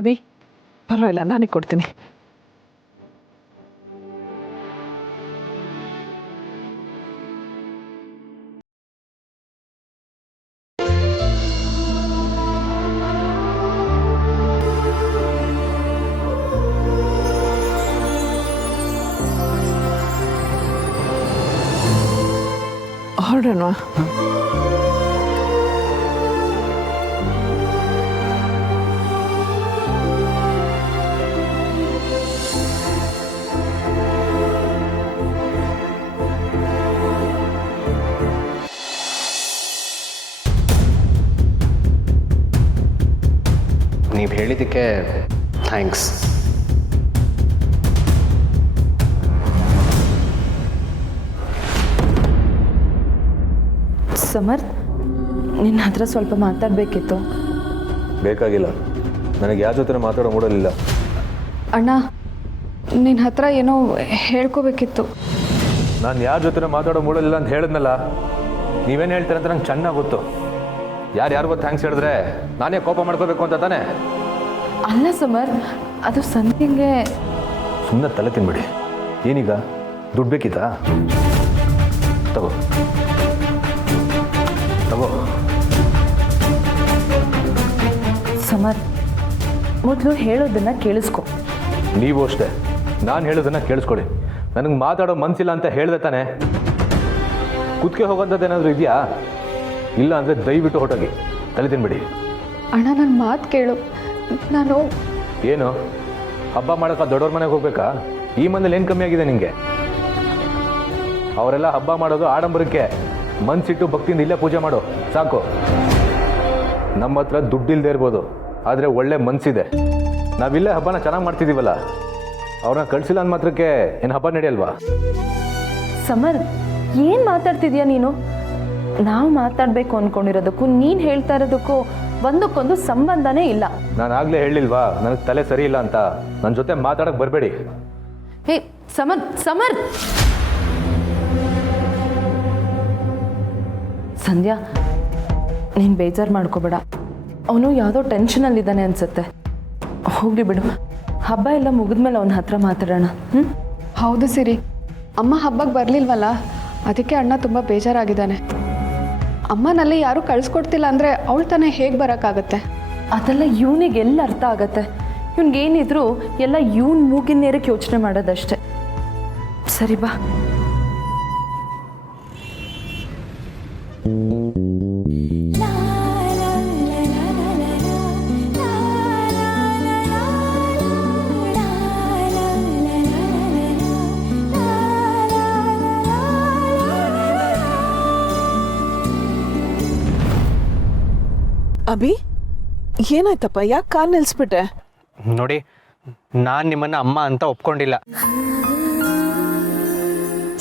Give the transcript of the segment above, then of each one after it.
ಅಭಿ ಪರವಾಗಿಲ್ಲ, ನಾನೇ ಕೊಡ್ತೀನಿ. ಹೊರಡೋಣ. ನೀವು ಹೇಳಿದ್ದಕ್ಕೆ ಥ್ಯಾಂಕ್ಸ್. ಸಮರ್ಥ್, ನಿನ್ನ ಹತ್ರ ಸ್ವಲ್ಪ ಮಾತಾಡಬೇಕಿತ್ತು. ಬೇಕಾಗಿಲ್ಲ, ನನಗೆ ಯಾರ ಜೊತೆ ಮಾತಾಡೋ ಮೂಡಲಿಲ್ಲ. ಅಣ್ಣ, ನಿನ್ನ ಹತ್ರ ಏನೋ ಹೇಳ್ಕೋಬೇಕಿತ್ತು. ನಾನು ಯಾರ ಜೊತೆ ಮಾತಾಡೋ ಮೂಡಲಿಲ್ಲ ಅಂತ ಹೇಳಿದ್ನಲ್ಲ. ನೀವೇನು ಹೇಳ್ತೀರ ಅಂತ ನಂಗೆ ಚೆನ್ನಾಗಿ ಗೊತ್ತು. ಯಾರು ಥ್ಯಾಂಕ್ಸ್ ಹೇಳಿದ್ರೆ ನಾನೇ ಕೋಪ ಮಾಡ್ಕೋಬೇಕು ಅಂತ ತಾನೇ? ಅಲ್ಲ ಸಮರ್ಥ್, ಅದು ಸಂಧಿಂಗೆ. ಸುಮ್ಮನೆ ತಲೆ ತಿನ್ಬಿಡಿ. ಏನೀಗ ದುಡ್ಡು ಬೇಕಿತ್ತಾ? ತಗೋ ತಗೋ. ಸಮರ್ಥ್, ಮೊದಲು ಹೇಳೋದನ್ನ ಕೇಳಿಸ್ಕೊ. ನೀವು ಅಷ್ಟೇ, ನಾನು ಹೇಳೋದನ್ನು ಕೇಳಿಸ್ಕೊಡಿ. ನನಗೆ ಮಾತಾಡೋ ಮನಸ್ಸಿಲ್ಲ ಅಂತ ಹೇಳಿದೆ ತಾನೆ. ಕುತ್ಕೆ ಹೋಗೋಂಥದ್ದು ಏನಾದರೂ ಇದೆಯಾ? ಇಲ್ಲ ಅಂದರೆ ದಯವಿಟ್ಟು ಹೊರಟೋಗಿ, ತಲೆ ತಿನ್ಬಿಡಿ. ಅಣ್ಣ, ನನ್ನ ಮಾತು ಕೇಳು. ನಾನು ಏನು ಹಬ್ಬ ಮಾಡೋಕೆ ದೊಡ್ಡವ್ರ ಮನೆಗೆ ಹೋಗ್ಬೇಕಾ? ಈ ಮನೇಲಿ ಏನು ಕಮ್ಮಿ ಆಗಿದೆ ನಿಮಗೆ? ಅವರೆಲ್ಲ ಹಬ್ಬ ಮಾಡೋದು ಆಡಂಬರಕ್ಕೆ. ಮನ್ಸಿಟ್ಟು ಭಕ್ತಿಯಿಂದ ಇಲ್ಲೇ ಪೂಜೆ ಮಾಡು ಸಾಕು. ನಮ್ಮ ಹತ್ರ ದುಡ್ಡಿಲ್ಲದೆ ಇರ್ಬೋದು, ಆದರೆ ಒಳ್ಳೆ ಮನಸ್ಸಿದೆ. ನಾವಿಲ್ಲೇ ಹಬ್ಬನ ಚೆನ್ನಾಗಿ ಮಾಡ್ತಿದ್ದೀವಲ್ಲ. ಅವ್ರನ್ನ ಕಳಿಸಿಲ್ಲ ಅಂದ ಮಾತ್ರಕ್ಕೆ ಏನು ಹಬ್ಬ ನಡೆಯಲ್ವಾ? ಸಮರ್ಥ್, ಏನು ಮಾತಾಡ್ತಿದ್ಯಾ ನೀನು? ನಾವು ಮಾತಾಡಬೇಕು ಅಂದ್ಕೊಂಡಿರೋದಕ್ಕೂ ನೀನು ಹೇಳ್ತಾ ಇರೋದಕ್ಕೂ ಒಂದಕ್ಕೊಂದು ಸಂಬಂಧನೇ ಇಲ್ಲ. ನಾನು ಆಗಲೇ ಹೇಳಿಲ್ವಾ ನನಗೆ ತಲೆ ಸರಿ ಇಲ್ಲ ಅಂತ? ನನ್ನ ಜೊತೆ ಮಾತಾಡೋಕ್ಕೆ ಬರಬೇಡಿ. ಹೇ ಸಮರ್ಥ್, ಸಮರ್ಥ್. ಸಂಧ್ಯಾ, ನೀನು ಬೇಜಾರು ಮಾಡ್ಕೋಬೇಡ. ಅವನು ಯಾವುದೋ ಟೆನ್ಷನಲ್ಲಿದ್ದಾನೆ ಅನ್ಸುತ್ತೆ. ಹೋಗ್ಲಿ ಬಿಡು, ಹಬ್ಬ ಎಲ್ಲ ಮುಗಿದ್ಮೇಲೆ ಅವನ ಹತ್ರ ಮಾತಾಡೋಣ. ಹೌದು ಸಿರಿ, ಅಮ್ಮ ಹಬ್ಬಕ್ಕೆ ಬರಲಿಲ್ವಲ್ಲ, ಅದಕ್ಕೆ ಅಣ್ಣ ತುಂಬ ಬೇಜಾರಾಗಿದ್ದಾನೆ. ಅಮ್ಮನಲ್ಲಿ ಯಾರೂ ಕಳಿಸ್ಕೊಡ್ತಿಲ್ಲ ಅಂದರೆ ಅವಳು ತಾನೇ ಹೇಗೆ ಬರೋಕ್ಕಾಗತ್ತೆ? ಅದೆಲ್ಲ ಇವನಿಗೆಲ್ಲ ಅರ್ಥ ಆಗತ್ತೆ. ಇವನಿಗೇನಿದ್ರು ಎಲ್ಲ ಇವನ್ ಮೂಗಿನ ನೇರಕ್ಕೆ ಯೋಚನೆ ಮಾಡೋದಷ್ಟೆ. ಸರಿ ಬಾ. ಅಭಿ, ಏನಾಯ್ತಪ್ಪ? ಯಾಕೆ ಕಾರ್ ನಿಲ್ಲಿಸ್ಬಿಟ್ಟೆ? ನೋಡಿ, ನಾನು ನಿಮ್ಮನ್ನು ಅಮ್ಮ ಅಂತ ಒಪ್ಕೊಂಡಿಲ್ಲ.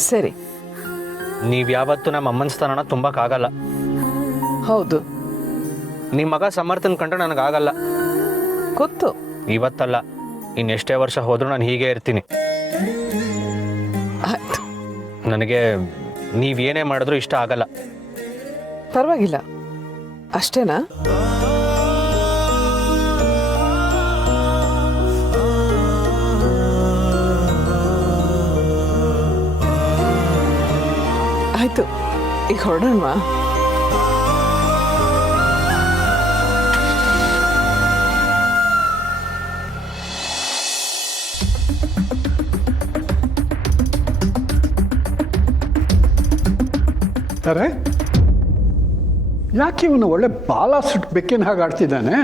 ಸರಿ, ನೀವು ಯಾವತ್ತೂ ನಮ್ಮ ಅಮ್ಮನ ಸ್ಥಾನನ ತುಂಬಕ್ಕಾಗಲ್ಲ. ಹೌದು, ನಿಮ್ಮ ಮಗ ಸಮರ್ಥನ್ ಕಂಡ್ರೆ ನನಗಾಗಲ್ಲ. ಗೊತ್ತು. ಇವತ್ತಲ್ಲ, ಇನ್ನೆಷ್ಟೇ ವರ್ಷ ಹೋದರೂ ನಾನು ಹೀಗೆ ಇರ್ತೀನಿ. ಆಯ್ತು, ನನಗೆ ನೀವೇನೇ ಮಾಡಿದ್ರೂ ಇಷ್ಟ ಆಗಲ್ಲ. ಪರವಾಗಿಲ್ಲ. ಅಷ್ಟೇನಾ? ಆಯ್ತು, ಈಗ ಹೊರಡೋಣವಾ? ಅರೆ, ಯಾಕೆ ಇವನು ಒಳ್ಳೆ ಬಾಲ ಸುಟ್ಟು ಬೆಕ್ಕಿನ ಹಾಗೆ ಆಡ್ತಿದ್ದಾನೆ?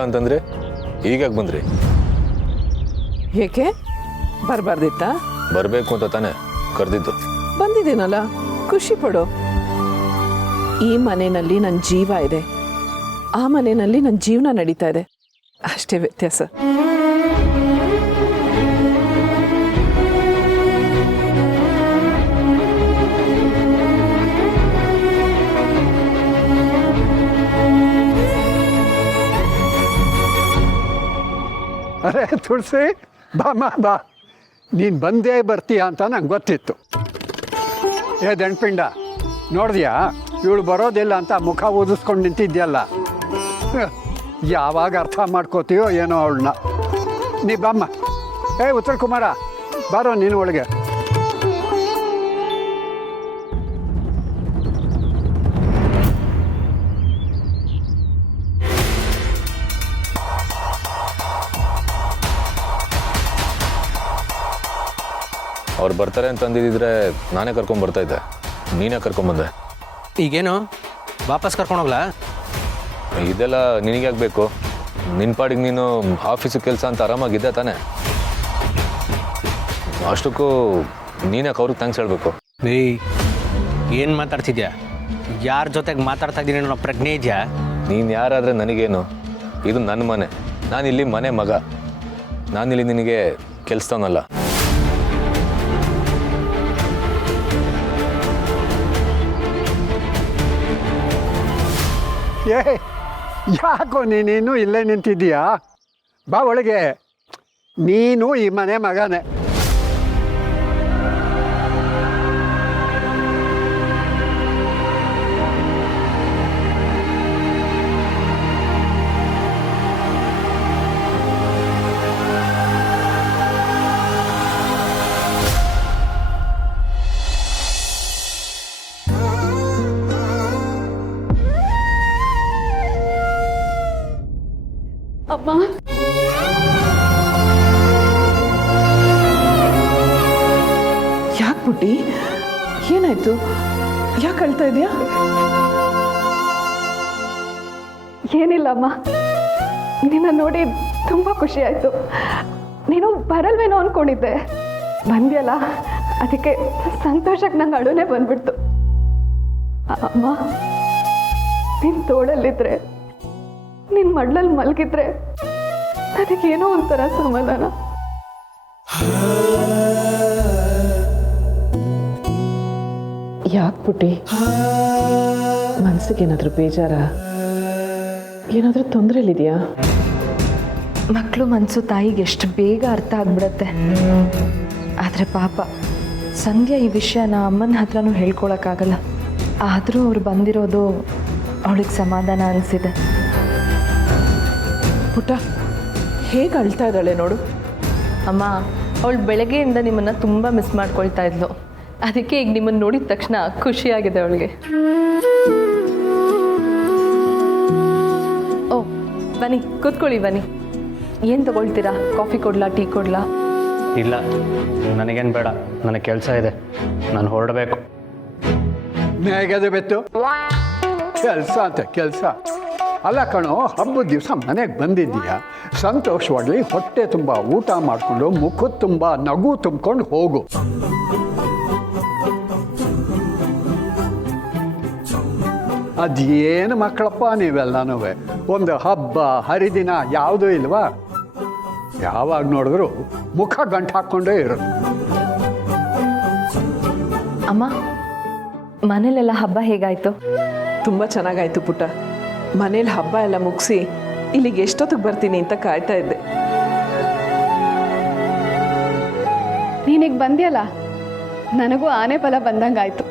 ಬರಲ್ಲ ಅಂತಂದ್ರೆ ಈಗಾಗ ಬಂದ್ರಿ? ಏಕೆ ಬರಬಾರ್ದಿತ್ತಾ? ಬರಬೇಕು ಅಂತ ತಾನೇ ಕರೆದಿದ್ದು. ಬಂದಿದ್ದೀನಲ್ಲ, ಖುಷಿ ಪಡು. ಈ ಮನೆಯಲ್ಲಿ ನನ್ನ ಜೀವ ಇದೆ, ಆ ಮನೆಯಲ್ಲಿ ನನ್ನ ಜೀವನ ನಡೀತಾ ಇದೆ, ಅಷ್ಟೇ ವ್ಯತ್ಯಾಸ. ಅರೆ ತುಳಸಿ, ಬಾಮ್ಮ ಬಾ. ನೀನು ಬಂದೇ ಬರ್ತೀಯ ಅಂತ ನಂಗೆ ಗೊತ್ತಿತ್ತು. ಏ ದಣ್ಪಿಂಡ, ನೋಡಿದ್ಯಾ ಇವಳು ಬರೋದಿಲ್ಲ ಅಂತ ಮುಖ ಊದಿಸ್ಕೊಂಡು ನಿಂತಿದ್ಯಲ್ಲ. ಯಾವಾಗ ಅರ್ಥ ಮಾಡ್ಕೋತೀಯೋ ಏನೋ ಅವಳನ್ನ. ನೀ ಬಾಮ್ಮ. ಏ ಉತ್ತರ ಕುಮಾರ, ಬಾರೋ ನೀನು ಒಳಗೆ. ಅವ್ರು ಬರ್ತಾರೆ ಅಂತ ಅಂದಿದ್ರೆ ನಾನೇ ಕರ್ಕೊಂಡ್ಬರ್ತಾ ಇದ್ದೆ, ನೀನೇ ಕರ್ಕೊಂಬಂದೆ. ಈಗೇನು ವಾಪಸ್ ಕರ್ಕೊಂಡೋಗ್ಲಾ? ಇದೆಲ್ಲ ನಿನಗ್ಯಾಗಬೇಕು? ನಿನ್ನ ಪಾಡಿಗೆ ನೀನು ಆಫೀಸು ಕೆಲಸ ಅಂತ ಆರಾಮಾಗಿದ್ದೆ ತಾನೆ. ಅಷ್ಟಕ್ಕೂ ನೀನೇ ಅವ್ರಿಗೆ ಥ್ಯಾಂಕ್ಸ್ ಹೇಳಬೇಕು. ಏಯ್, ಏನು ಮಾತಾಡ್ತಿದ್ಯಾ? ಯಾರ ಜೊತೆಗೆ ಮಾತಾಡ್ತಾ ಇದ್ದೀನಿ ಅನ್ನೋ ಪ್ರಜ್ಞೆ ಇದೆಯಾ? ನೀನು ಯಾರಾದರೆ ನನಗೇನು? ಇದು ನನ್ನ ಮನೆ, ನಾನಿಲ್ಲಿ ಮನೆ ಮಗ, ನಾನಿಲ್ಲಿ ನಿನಗೆ ಕೆಲಸನಲ್ಲ. ಏ ಯಾಕೋ ನೀನು ಇಲ್ಲೇ ನಿಂತಿದ್ದೀಯಾ? ಬಾ ಒಳಗೆ. ನೀನು ಈ ಮನೆ ಮಗನೇ. ಅಮ್ಮ, ಯಾಕೆ ಪುಟ್ಟಿ, ಏನಾಯ್ತು? ಯಾಕೆ ಅಳ್ತಾ ಇದೆಯಾ? ಏನಿಲ್ಲ ಅಮ್ಮ, ನಿನ್ನ ನೋಡಿ ತುಂಬ ಖುಷಿ ಆಯಿತು. ನೀನು ಬರಲ್ವೇನೋ ಅಂದ್ಕೊಂಡಿದ್ದೆ, ಬಂದ್ಯಲ್ಲ ಅದಕ್ಕೆ ಸಂತೋಷಕ್ಕೆ ನಂಗೆ ಅಳುನೇ ಬಂದ್ಬಿಡ್ತು. ಅಮ್ಮ, ನಿನ್ನ ತೋಳಲ್ಲಿದ್ರೆ, ನಿನ್ನ ಮಡ್ಲಲ್ಲಿ ಮಲಗಿದ್ರೆ ನನಗೇನೋ ಒಂಥರ ಸಮಾಧಾನ. ಯಾಕೆ ಪುಟ್ಟಿ, ಮನಸ್ಸಿಗೆ ಏನಾದರೂ ಬೇಜಾರ? ಏನಾದರೂ ತೊಂದರೆಲಿದೆಯಾ? ಮಕ್ಕಳು ಮನಸ್ಸು ತಾಯಿಗೆ ಎಷ್ಟು ಬೇಗ ಅರ್ಥ ಆಗ್ಬಿಡತ್ತೆ. ಆದರೆ ಪಾಪ ಸಂಧ್ಯಾ ಈ ವಿಷಯನ ಅಮ್ಮನ ಹತ್ರನೂ ಹೇಳ್ಕೊಳಕ್ಕಾಗಲ್ಲ. ಆದರೂ ಅವ್ರು ಬಂದಿರೋದು ಅವಳಿಗೆ ಸಮಾಧಾನ ಅನಿಸಿದೆ. ಪುಟ್ಟ ಹೇಗೆ ಅಳ್ತಾ ಇದ್ದಾಳೆ ನೋಡು. ಅಮ್ಮ, ಅವಳು ಬೆಳಗ್ಗೆಯಿಂದ ನಿಮ್ಮನ್ನು ತುಂಬ ಮಿಸ್ ಮಾಡ್ಕೊಳ್ತಾ ಇದ್ಲು. ಅದಕ್ಕೆ ಈಗ ನಿಮ್ಮನ್ನು ನೋಡಿದ ತಕ್ಷಣ ಖುಷಿಯಾಗಿದೆ ಅವಳಿಗೆ. ಓ ಬನ್ನಿ, ಕೂತ್ಕೊಳ್ಳಿ ಬನ್ನಿ. ಏನು ತಗೊಳ್ತೀರಾ? Coffee ಕೊಡ್ಲಾ, tea ಕೊಡ್ಲಾ? ಇಲ್ಲ, ನನಗೇನು ಬೇಡ, ನನಗೆ ಕೆಲಸ ಇದೆ, ನಾನು ಹೊರಡಬೇಕು. ಹೇಗದೆ ಬೆತ್ತು ಕೆಲಸ ಅಂತ ಕೆಲಸ ಅಲ್ಲ ಕಣೋ. ಹಬ್ಬದ ದಿವಸ ಮನೆಗೆ ಬಂದಿದ್ದೀಯಾ, ಸಂತೋಷವಾಗಲಿ, ಹೊಟ್ಟೆ ತುಂಬ ಊಟ ಮಾಡಿಕೊಂಡು ಮುಖದ ತುಂಬ ನಗು ತುಂಬ್ಕೊಂಡು ಹೋಗು. ಅದೇನು ಮಕ್ಕಳಪ್ಪ ನೀವೆಲ್ಲನೂ, ಒಂದು ಹಬ್ಬ ಹರಿದಿನ ಯಾವುದೂ ಇಲ್ವಾ? ಯಾವಾಗ ನೋಡಿದ್ರು ಮುಖ ಗಂಟು ಹಾಕ್ಕೊಂಡೇ ಇರೋದು. ಅಮ್ಮ, ಮನೇಲೆಲ್ಲ ಹಬ್ಬ ಹೇಗಾಯ್ತು? ತುಂಬ ಚೆನ್ನಾಗಾಯ್ತು ಪುಟ್ಟ. ಮನೇಲಿ ಹಬ್ಬ ಎಲ್ಲ ಮುಗಿಸಿ ಇಲ್ಲಿಗೆ ಎಷ್ಟೊತ್ತಿಗೆ ಬರ್ತೀನಿ ಅಂತ ಕಾಯ್ತಾ ಇದ್ದೆ. ನೀನೀಗ ಬಂದ್ಯಲ್ಲ, ನನಗೂ ಆನೆ ಫಲ ಬಂದಂಗಾಯ್ತು.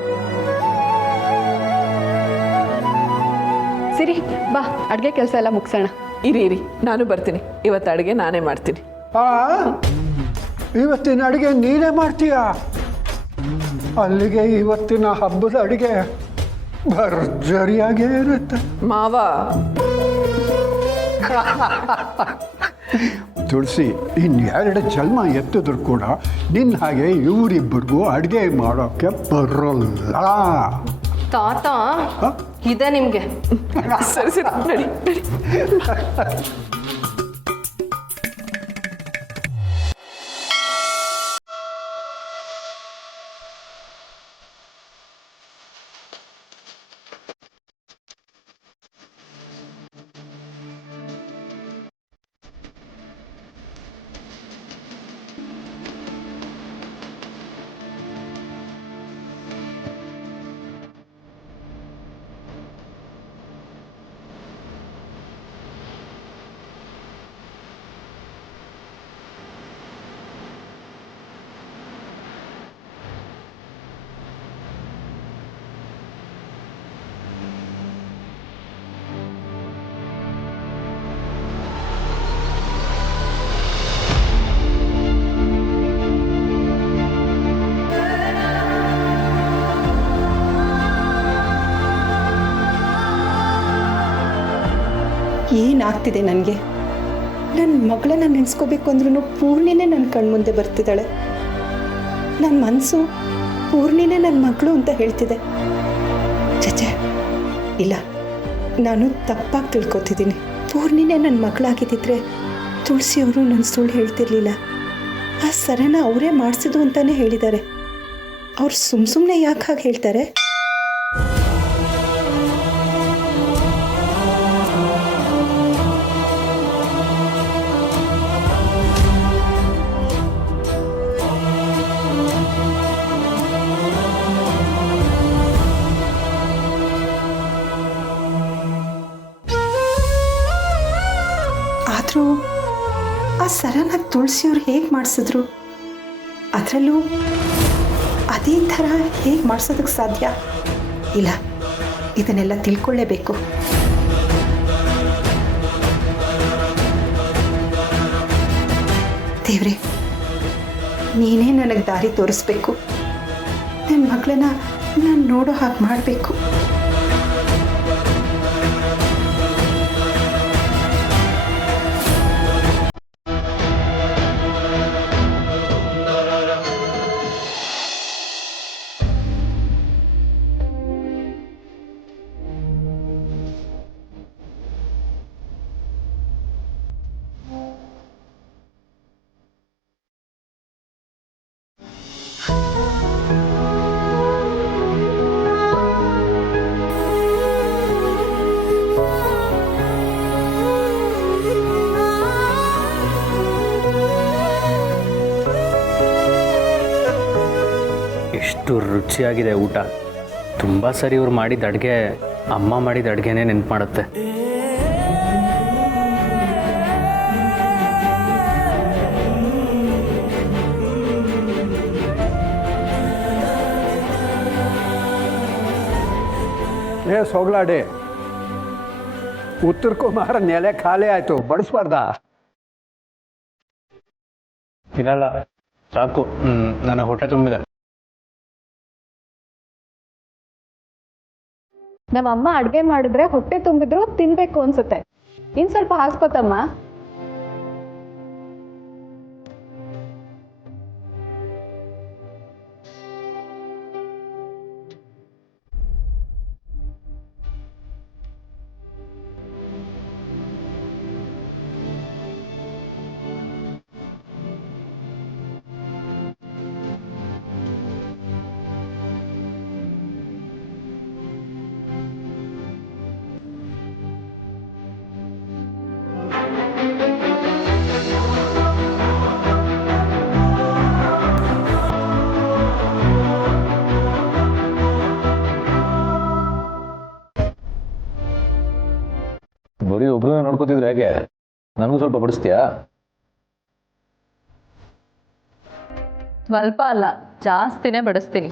ಸಿರಿ ಬಾ, ಅಡುಗೆ ಕೆಲಸ ಎಲ್ಲ ಮುಗಿಸೋಣ. ಇರಿ, ನಾನು ಬರ್ತೀನಿ. ಇವತ್ತು ಅಡುಗೆ ನಾನೇ ಮಾಡ್ತೀನಿ. ಇವತ್ತಿನ ಅಡುಗೆ ನೀನೇ ಮಾಡ್ತೀಯಾ? ಅಲ್ಲಿಗೆ ಇವತ್ತಿನ ಹಬ್ಬದ ಅಡುಗೆ ಭರ್ಜರಿಯಾಗೇ ಇರುತ್ತೆ. ಮಾವ, ತುಳಸಿ, ಇನ್ನೆರಡು ಜನ್ಮ ಎತ್ತಿದ್ರು ಕೂಡ ನಿನ್ನ ಹಾಗೆ ಇವರಿಬ್ಬರಿಗೂ ಅಡುಗೆ ಮಾಡೋಕ್ಕೆ ಬರೋಲ್ಲ. ತಾತ ಇದೆ ನಿಮಗೆ. ಸರಿ ನಡಿ. ಏನಾಗ್ತಿದೆ ನನಗೆ? ನನ್ನ ಮಗಳನ್ನ ನೆನೆಸ್ಕೋಬೇಕು ಅಂದ್ರೂ ಪೂರ್ಣಿನೇ ನನ್ನ ಕಣ್ಮುಂದೆ ಬರ್ತಿದ್ದಾಳೆ. ನನ್ನ ಮನಸ್ಸು ಪೂರ್ಣಿನೇ ನನ್ನ ಮಗಳು ಅಂತ ಹೇಳ್ತಿದೆ. ಚಚೆ, ಇಲ್ಲ, ನಾನು ತಪ್ಪಾಗಿ ತಿಳ್ಕೊತಿದ್ದೀನಿ. ಪೂರ್ಣಿನೇ ನನ್ನ ಮಗಳಾಗಿದ್ದಿದ್ರೆ ತುಳಸಿಯವರು ನನ್ನ ಸುಳ್ಳು ಹೇಳ್ತಿರ್ಲಿಲ್ಲ. ಆ ಸರನ ಅವರೇ ಮಾಡಿಸಿದ್ದು ಅಂತಾನೆ ಹೇಳಿದ್ದಾರೆ. ಅವ್ರು ಸುಮ್ಮನೆ ಯಾಕೆ ಹಾಗೆ ಹೇಳ್ತಾರೆ? ಆದರೂ ಆ ಸರನ ತುಳಸಿಯವ್ರು ಹೇಗೆ ಮಾಡಿಸಿದ್ರು? ಅದರಲ್ಲೂ ಅದೇ ಥರ ಹೇಗೆ ಮಾಡಿಸೋದಕ್ಕೆ ಸಾಧ್ಯ? ಇಲ್ಲ, ಇದನ್ನೆಲ್ಲ ತಿಳ್ಕೊಳ್ಳೇಬೇಕು. ದೇವ್ರೆ, ನೀನೇ ನನಗೆ ದಾರಿ ತೋರಿಸ್ಬೇಕು. ನನ್ನ ಮಗಳನ್ನ ನಾನು ನೋಡೋ ಹಾಗೆ ಮಾಡಬೇಕು. ಎಷ್ಟು ರುಚಿಯಾಗಿದೆ ಊಟ. ತುಂಬ ಸರಿ ಇವ್ರು ಮಾಡಿದ ಅಡುಗೆ ಅಮ್ಮ ಮಾಡಿದ ಅಡುಗೆನೇ ನೆನ್ಪು ಮಾಡುತ್ತೆ. ಸೊಗಲಾಡಿ, ಉತ್ತರ ಕುಮಾರ ನೆಲೆ ಖಾಲಿ ಆಯಿತು, ಬಡಿಸ್ಬಾರ್ದ? ಇರಲ್ಲ, ಸಾಕು, ನನ್ನ ಹೊಟ್ಟೆ ತುಂಬಿದೆ. ನಮ್ಮಮ್ಮ ಅಡುಗೆ ಮಾಡಿದ್ರೆ ಹೊಟ್ಟೆ ತುಂಬಿದ್ರು ತಿನ್ಬೇಕು ಅನ್ಸುತ್ತೆ. ಇನ್ನು ಸ್ವಲ್ಪ ಹಾಸ್ಕೊತಮ್ಮ. ಬರೀ ಒಬ್ರನ್ನ ನೋಡ್ಕೋತಿದ್ರೆ ಹೇಗೆ? ನನಗೂ ಸ್ವಲ್ಪ ಬಡಿಸ್ತೀಯಾ? ಸ್ವಲ್ಪ ಅಲ್ಲ, ಜಾಸ್ತಿನೇ ಬಡಿಸ್ತೀನಿ.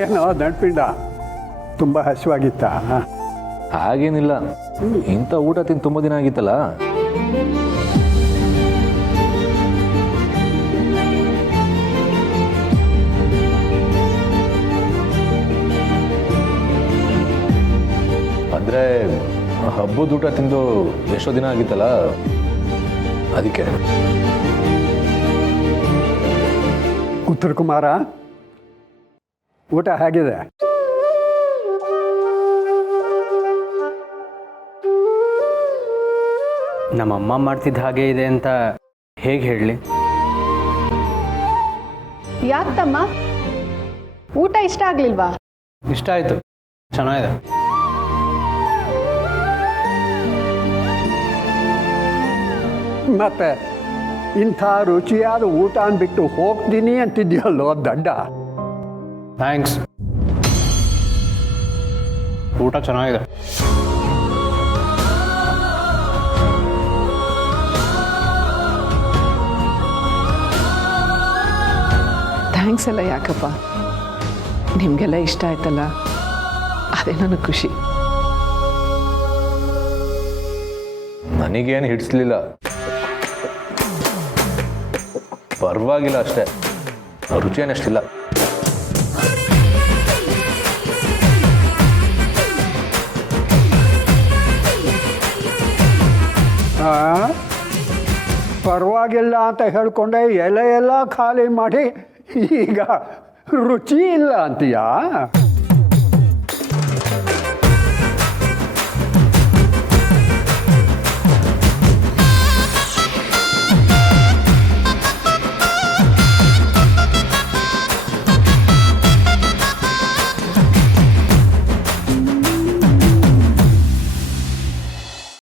ಏನೋ ದಂಡ್ಪಿಂಡ, ತುಂಬ ಹಸಿವಾಗಿತ್ತ? ಹಾಗೇನಿಲ್ಲ, ಇಂಥ ಊಟ ತಿಂದು ತುಂಬ ದಿನ ಆಗಿತ್ತಲ್ಲ. ಅಂದರೆ ಹಬ್ಬದ ಊಟ ತಿಂದು ಎಷ್ಟೋ ದಿನ ಆಗಿತ್ತಲ್ಲ, ಅದಕ್ಕೆ. ಉತ್ತರ ಕುಮಾರ, ಊಟ ಹೇಗಿದೆ? ನಮ್ಮಮ್ಮ ಮಾಡ್ತಿದ್ದ ಹಾಗೆ ಇದೆ ಅಂತ ಹೇಗೆ ಹೇಳಲಿ? ಯಾಕೆ ತಮ್ಮ, ಊಟ ಇಷ್ಟ ಆಗ್ಲಿಲ್ವಾ? ಇಷ್ಟ ಆಯಿತು, ಚೆನ್ನಾಗಿದೆ. ಮತ್ತೆ ಇಂಥ ರುಚಿಯಾದ ಊಟ ಅಂದ್ಬಿಟ್ಟು ಹೋಗ್ತೀನಿ ಅಂತಿದ್ಯಲ್ಲೋ ದಡ್ಡ. ಥ್ಯಾಂಕ್ಸ್, ಊಟ ಚೆನ್ನಾಗಿದೆ. ಥ್ಯಾಂಕ್ಸ್ ಎಲ್ಲ ಯಾಕಪ್ಪ, ನಿಮಗೆಲ್ಲ ಇಷ್ಟ ಆಯ್ತಲ್ಲ, ಅದೇ ನನಗೆ ಖುಷಿ. ನನಗೇನು ಹಿಡಿಸ್ಲಿಲ್ಲ. ಪರವಾಗಿಲ್ಲ ಅಷ್ಟೇ, ರುಚಿ ಏನಷ್ಟಿಲ್ಲ. ಪರವಾಗಿಲ್ಲ ಅಂತ ಹೇಳ್ಕೊಂಡೆ ಎಲೆ ಎಲ್ಲ ಖಾಲಿ ಮಾಡಿ ಈಗ ರುಚಿ ಇಲ್ಲ ಅಂತೀಯಾ?